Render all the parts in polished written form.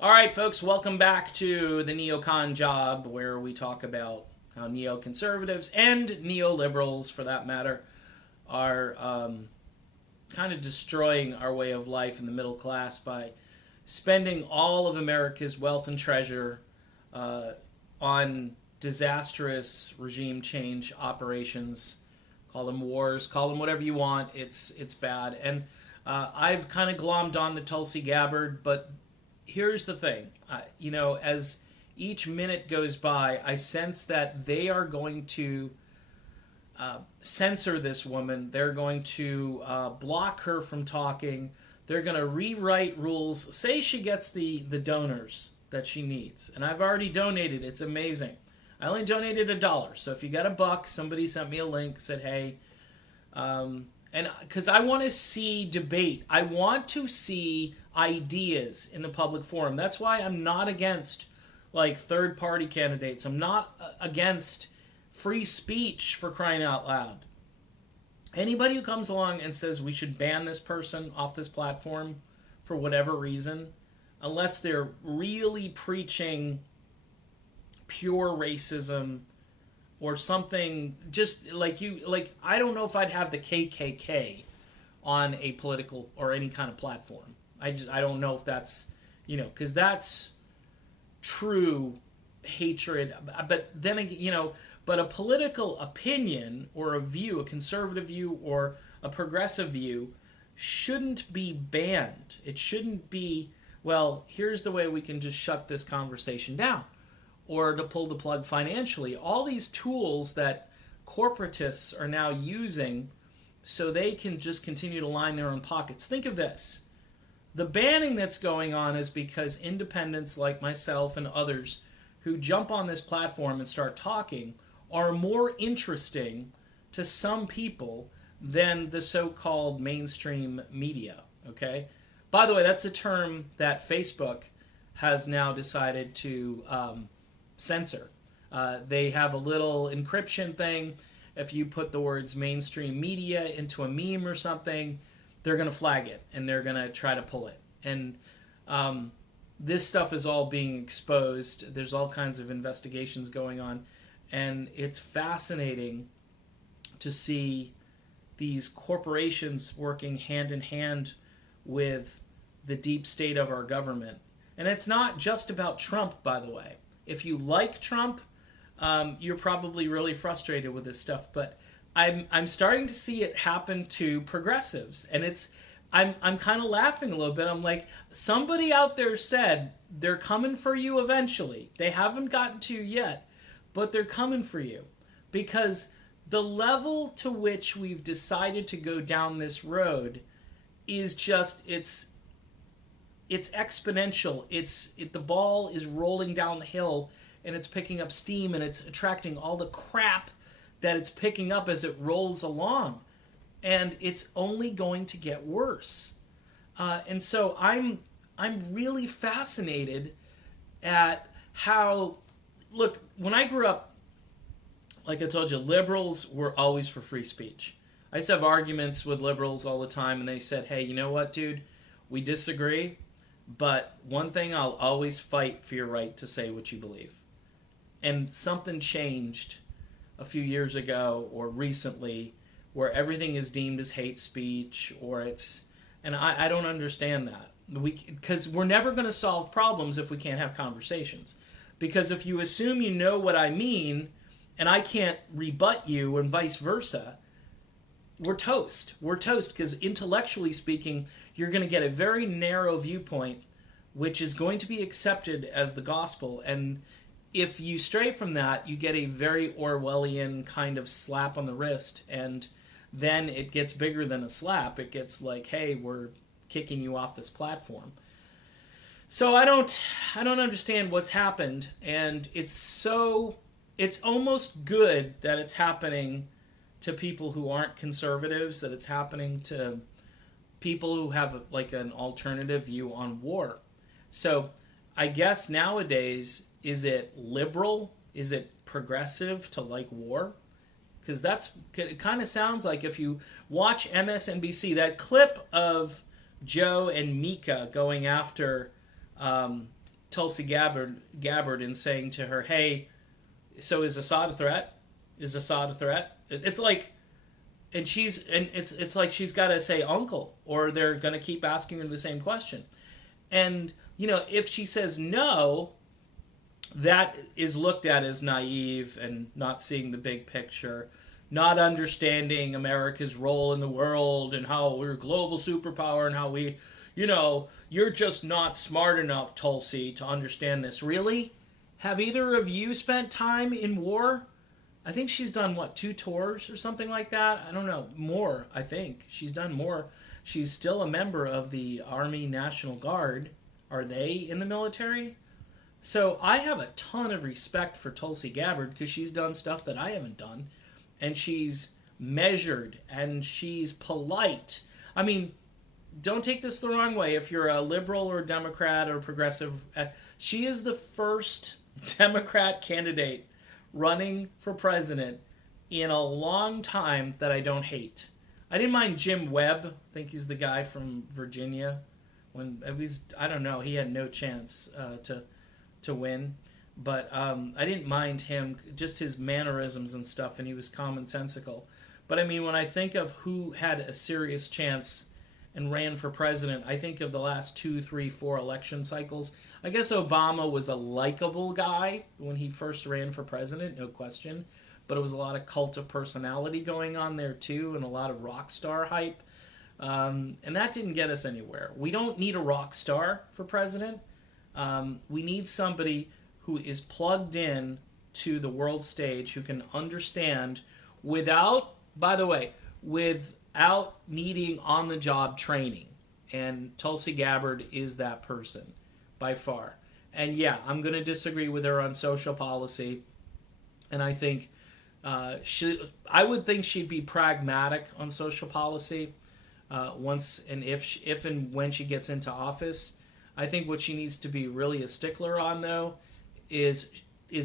All right, folks, welcome back to the Neocon Job, where we talk about how neoconservatives and neoliberals, for that matter, are kind of destroying our way of life in the middle class by spending all of America's wealth and treasure uh, on disastrous regime change operations. Call them wars, call them whatever you want. It's bad, and I've kind of glommed on to Tulsi Gabbard, but here's the thing. As each minute goes by, I sense that they are going to censor this woman. They're going to block her from talking. They're going to rewrite rules. Say she gets the donors that she needs. And I've already donated. It's amazing. I only donated $1. So if you got $1, somebody sent me a link, said, hey, and because I want to see debate, I want to see ideas in the public forum. That's why I'm not against like third party candidates. I'm not against free speech, for crying out loud. Anybody who comes along and says we should ban this person off this platform for whatever reason, unless they're really preaching pure racism or something, just like I don't know if I'd have the KKK on a political or any kind of platform. I don't know if that's, because that's true hatred. But then again, but a political opinion or a view, a conservative view or a progressive view, shouldn't be banned. It shouldn't be, well, here's the way we can just shut this conversation down, or to pull the plug financially. All these tools that corporatists are now using so they can just continue to line their own pockets. Think of this. The banning that's going on is because independents like myself and others who jump on this platform and start talking are more interesting to some people than the so-called mainstream media, okay? By the way, that's a term that Facebook has now decided to censor. They have a little encryption thing. If you put the words mainstream media into a meme or something, they're going to flag it and they're going to try to pull it. And this stuff is all being exposed. There's all kinds of investigations going on. And it's fascinating to see these corporations working hand in hand with the deep state of our government. And it's not just about Trump, by the way. If you like Trump, you're probably really frustrated with this stuff. But I'm starting to see it happen to progressives, and I'm kind of laughing a little bit. I'm like, somebody out there said they're coming for you eventually. They haven't gotten to you yet, but they're coming for you, because the level to which we've decided to go down this road is just it's exponential. The ball is rolling down the hill, and it's picking up steam, and it's attracting all the crap that it's picking up as it rolls along, and it's only going to get worse. And so I'm really fascinated at how, look, when I grew up, like I told you, liberals were always for free speech. I used to have arguments with liberals all the time, and they said, hey, you know what, dude? We disagree, but one thing, I'll always fight for your right to say what you believe. And something changed a few years ago or recently where everything is deemed as hate speech, and I don't understand that. Because we're never going to solve problems if we can't have conversations. Because if you assume you know what I mean and I can't rebut you and vice versa, we're toast. We're toast, because intellectually speaking, you're going to get a very narrow viewpoint which is going to be accepted as the gospel. And if you stray from that, you get a very Orwellian kind of slap on the wrist, and then it gets bigger than a slap. It gets like, hey, we're kicking you off this platform. So I don't understand what's happened, and it's almost good that it's happening to people who aren't conservatives, that it's happening to people who have like an alternative view on war. So I guess nowadays, is it liberal? Is it progressive to like war? Because it kind of sounds like, if you watch MSNBC, that clip of Joe and Mika going after Tulsi Gabbard in saying to her, "Hey, so is Assad a threat? Is Assad a threat?" It's like, and it's like she's got to say uncle, or they're going to keep asking her the same question. And if she says no, that is looked at as naive and not seeing the big picture, not understanding America's role in the world and how we're a global superpower and how we, you're just not smart enough, Tulsi, to understand this. Really? Have either of you spent time in war? I think she's done, 2 tours or something like that? I don't know. More, I think. She's done more. She's still a member of the Army National Guard. Are they in the military? So I have a ton of respect for Tulsi Gabbard because she's done stuff that I haven't done. And she's measured and she's polite. I mean, don't take this the wrong way. If you're a liberal or Democrat or progressive, she is the first Democrat candidate running for president in a long time that I don't hate. I didn't mind Jim Webb. I think he's the guy from Virginia. I don't know, he had no chance to win. But I didn't mind him, just his mannerisms and stuff, and he was commonsensical. But I mean, when I think of who had a serious chance and ran for president, I think of the last 2, 3, 4 election cycles. I guess Obama was a likable guy when he first ran for president, no question. But it was a lot of cult of personality going on there too, and a lot of rock star hype. And that didn't get us anywhere. We don't need a rock star for president. We need somebody who is plugged in to the world stage, who can understand without needing on-the-job training. And Tulsi Gabbard is that person, by far. And yeah, I'm going to disagree with her on social policy. And I think I would think she'd be pragmatic on social policy if and when she gets into office. I think what she needs to be really a stickler on, though, is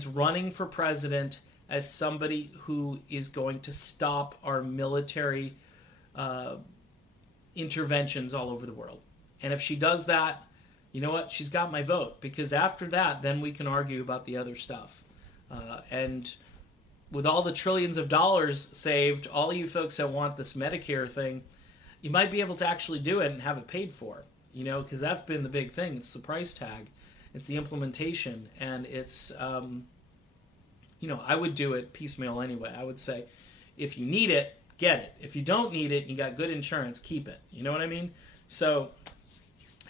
running for president as somebody who is going to stop our military interventions all over the world. And if she does that, you know what? She's got my vote, because after that, then we can argue about the other stuff. And with all the trillions of dollars saved, all you folks that want this Medicare thing, you might be able to actually do it and have it paid for, because that's been the big thing. It's the price tag. It's the implementation, and it's, I would do it piecemeal anyway. I would say, if you need it, get it. If you don't need it and you got good insurance, keep it. You know what I mean? So,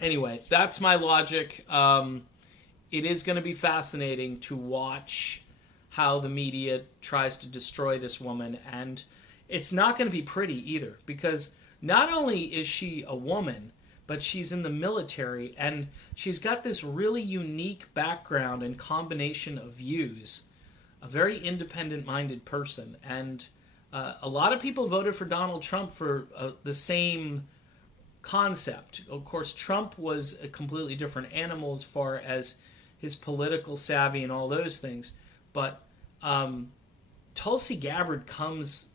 anyway, that's my logic. It is going to be fascinating to watch how the media tries to destroy this woman, and it's not going to be pretty either, because not only is she a woman, but she's in the military, and she's got this really unique background and combination of views. A very independent-minded person, and a lot of people voted for Donald Trump for the same concept. Of course, Trump was a completely different animal as far as his political savvy and all those things, but Tulsi Gabbard comes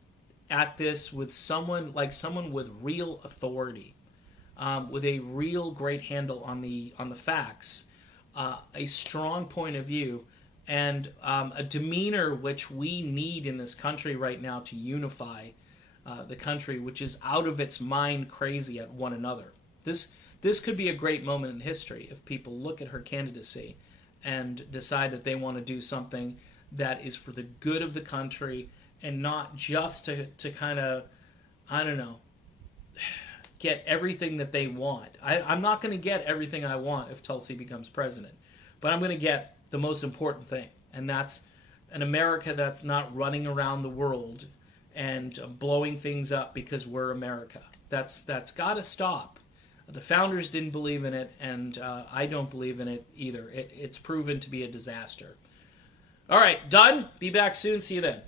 at this with someone with real authority. With a real great handle on the facts, a strong point of view, and a demeanor which we need in this country right now to unify the country, which is out of its mind crazy at one another. This could be a great moment in history if people look at her candidacy and decide that they want to do something that is for the good of the country and not just to kind of, I don't know, get everything that they want. I'm not going to get everything I want if Tulsi becomes president, but I'm going to get the most important thing, and that's an America that's not running around the world and blowing things up because we're America. That's got to stop. The founders didn't believe in it, and I don't believe in it either. It's proven to be a disaster. All right, done. Be back soon. See you then.